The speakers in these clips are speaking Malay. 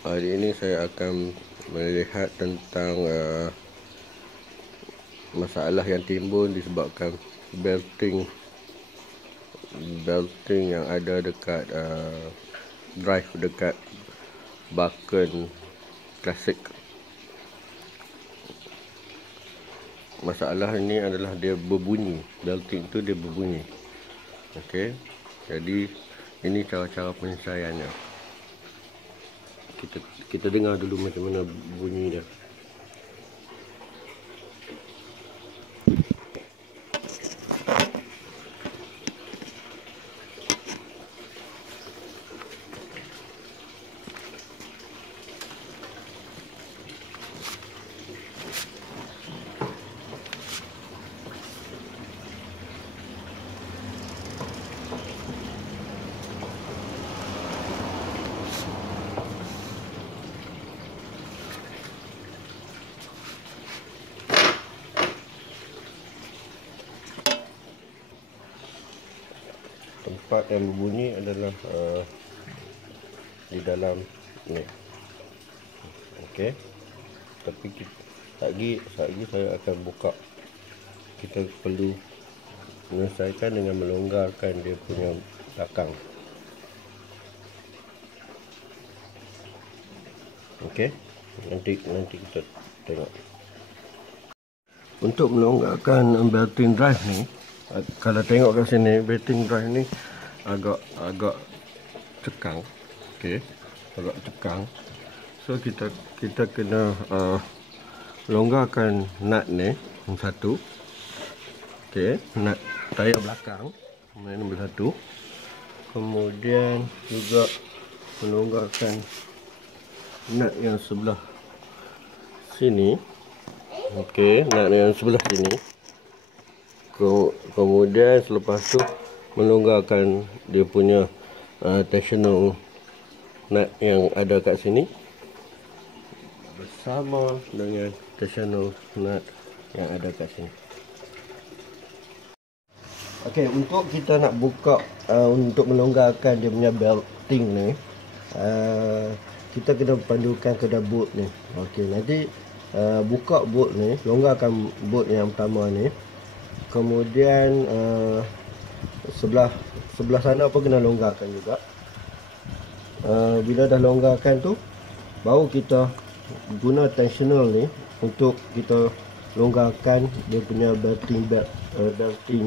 Hari ini saya akan melihat tentang masalah yang timbul disebabkan belting yang ada dekat drive dekat Baken Classic. Masalah ini adalah dia berbunyi, belting itu dia berbunyi. Okey. Jadi ini cara-cara penyelesaiannya. Kita dengar dulu macam mana bunyi dia. Tempat yang berbunyi adalah di dalam ni. Okey. Tapi lagi saya akan buka. Kita perlu menyelesaikan dengan melonggarkan dia punya belakang. Okey. Nanti kita tengok. Untuk melonggarkan belting drive ni, kalau tengok kat sini, belting drive ni agak cekang. Okey, agak cekang. So kita kena longgarkan nut ni yang satu. Okey, nut tayar belakang yang nombor satu. Kemudian juga melonggarkan nut yang sebelah sini. Okey, nut yang sebelah sini. Kemudian selepas tu melonggarkan dia punya tensioner nut yang ada kat sini bersama dengan tensioner nut yang ada kat sini. Okey, untuk kita nak buka untuk melonggarkan dia punya belting ni, kita kena pandukan kepada bolt ni. Okey, nanti buka bolt ni, longgarkan bolt yang pertama ni. Kemudian sebelah sana pun kena longgarkan juga. Bila dah longgarkan tu, baru kita guna tensioner ni untuk kita longgarkan dia punya belting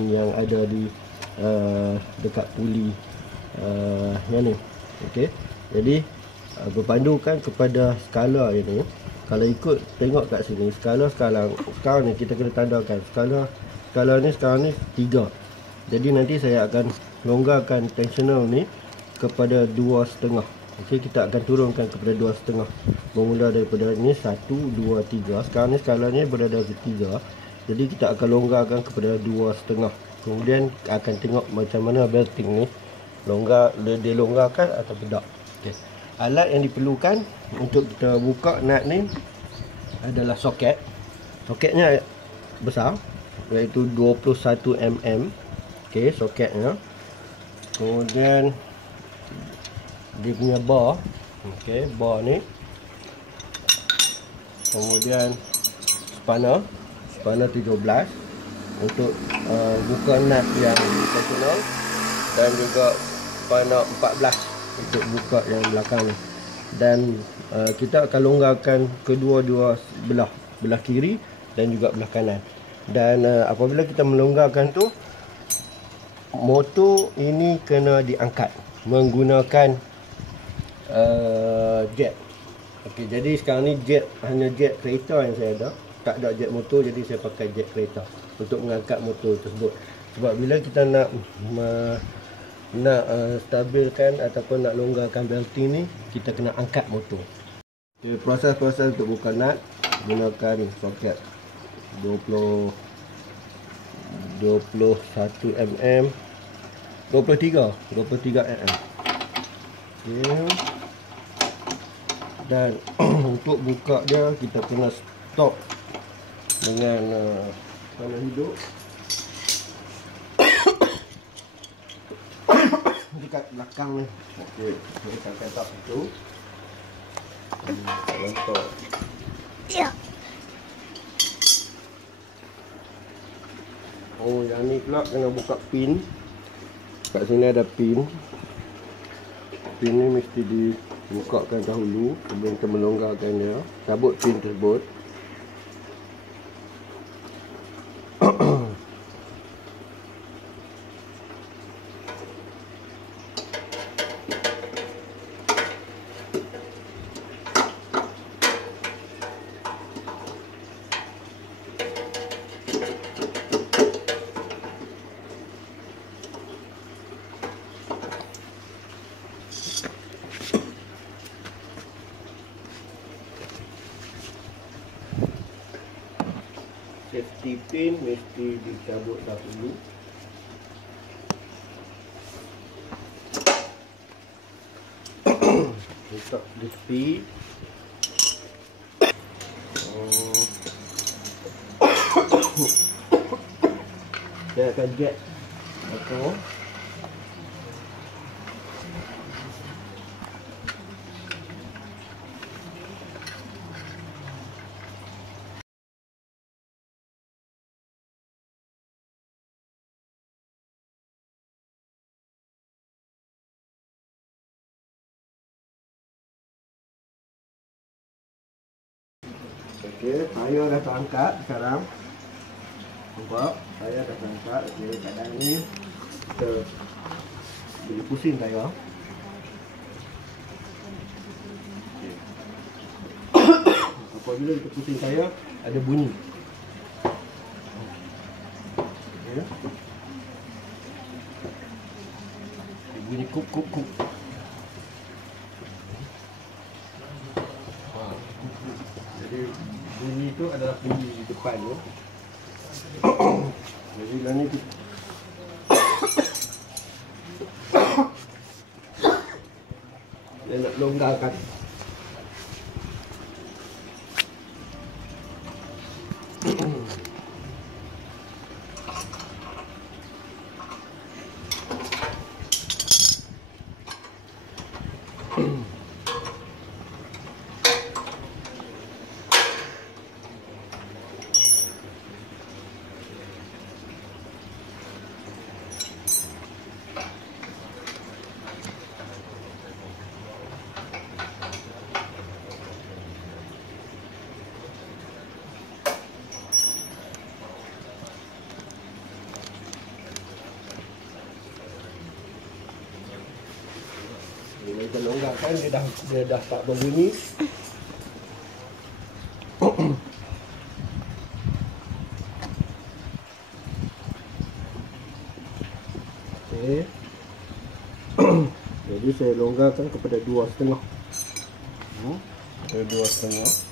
yang ada di dekat puli yang ni. Okey. Jadi berpandukan kepada skala ini. Kalau ikut tengok kat sini, sekarang ni kita kena tandakan skala ni sekarang ni 3. Jadi nanti saya akan longgarkan tensioner ni kepada 2,5. Okey, kita akan turunkan kepada 2,5. Bermula daripada ni 1, 2, 3. Sekarang ni skala ni berada di 3. Jadi kita akan longgarkan kepada 2,5. Kemudian akan tengok macam mana belting ni dia longgarkan atau tidak. Okey. Alat yang diperlukan untuk kita buka nut ni adalah soket. Soketnya besar, iaitu 21 mm. Okey, soketnya. Kemudian dia punya bar. Okey, bar ni. Kemudian spanner 13 untuk buka nut yang tensioner, dan juga spanner 14 untuk buka yang belakang ni. Dan kita akan longgarkan kedua-dua belah kiri dan juga belah kanan. Dan apabila kita melonggarkan tu, motor ini kena diangkat menggunakan jet. Okey, jadi sekarang ni hanya jet kereta yang saya ada, tak ada jet motor, jadi saya pakai jet kereta untuk mengangkat motor tersebut. Sebab bila kita nak stabilkan ataupun nak longgarkan belting ni, kita kena angkat motor. Okay, proses untuk buka nut gunakan soket 21 mm, 23 mm. Okay. Dan untuk buka dia, kita kena stop dengan panah hidup dekat belakang ni. Okey, kita akan stop itu. Mantap. Ya. Oh, yang ni pula kena buka pin. Kat sini ada pin. Pin ni mesti dibukakan dahulu sebelum kita melonggarkan dia. Cabut pin tersebut. Safety pin mesti dicabut dahulu. Letak di tepi. Saya akan get motor. Okey, saya dah terangkat sekarang. Nampak? Saya dah terangkat. Okey, keadaan ni kita boleh pusing tayar. Okey. Apabila kita pusing tayar, ada bunyi. Okey. Bunyi kup kup kup. Jadi bunyi itu adalah bunyi di depan tu. Jadi dah ni dia nak longgarkan. Bila kita longgarkan, dia dah tak berbunyi. Okey. Jadi saya longgarkan kepada 2,5. Kepada 2,5.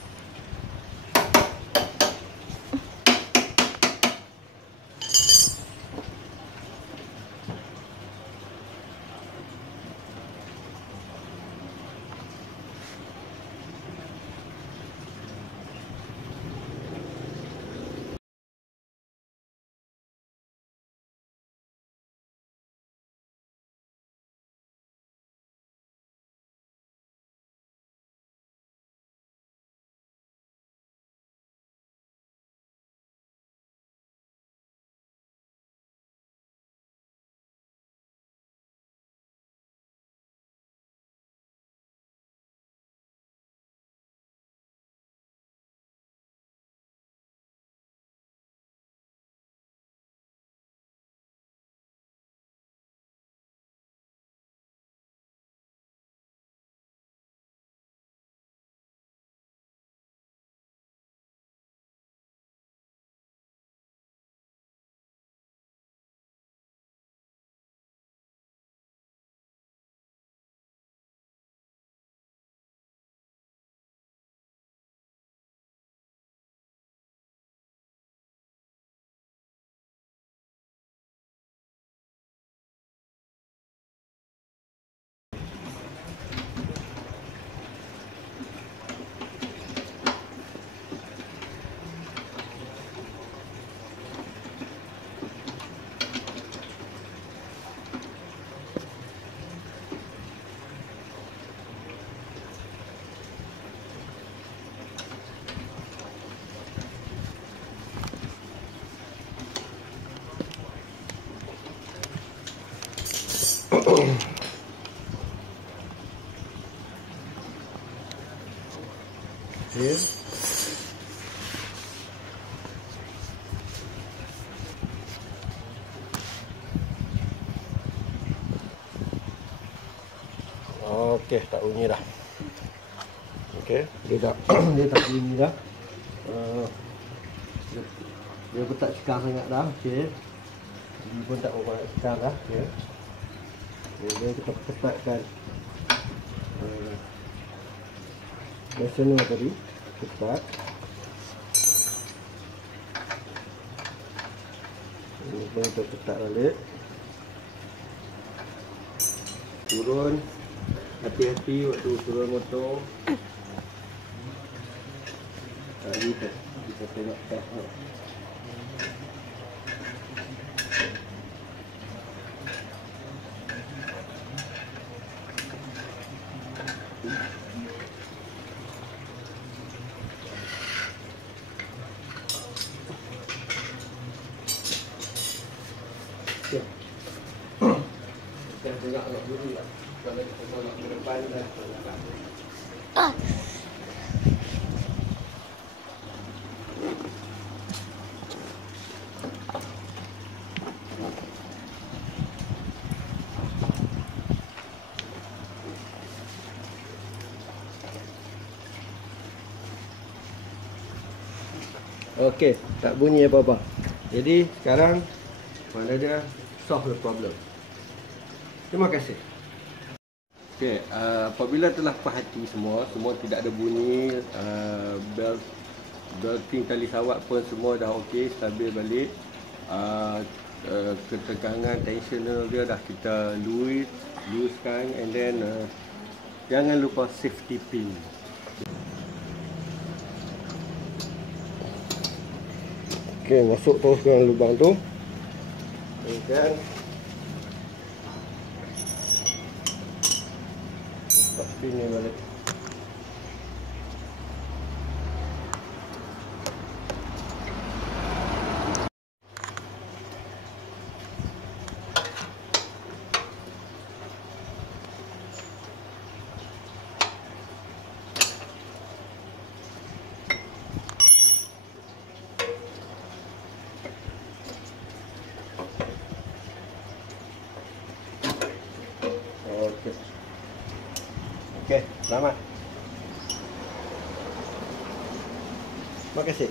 Okey. Okey, tak bunyi dah. Okey, dia tak dia tak bunyi dah. Dia pun tak cekang sangat dah. Okey. Dia pun tak berapa cekang dah. Okey. Kemudian kita ketatkan tensioner tadi. Ketat. Kemudian kita ketat balik. Turun. Hati-hati waktu turun motor. Tadi kita tengok kat. Okey. Kita tengok dulu lah. Kalau kita tengok ke depan dah. Okey, tak bunyi apa-apa. Jadi sekarang mana dia solve the problem. Terima kasih. Okey, apabila telah perhati semua tidak ada bunyi, belting tali sawat pun semua dah okey, stabil balik. Ketegangan tensioner dia dah kita loosekan, and then jangan lupa safety pin. Okey, masuk terus ke lubang tu. Kemudian letak pin ni balik. Okey. Okey, selamat. Terima kasih.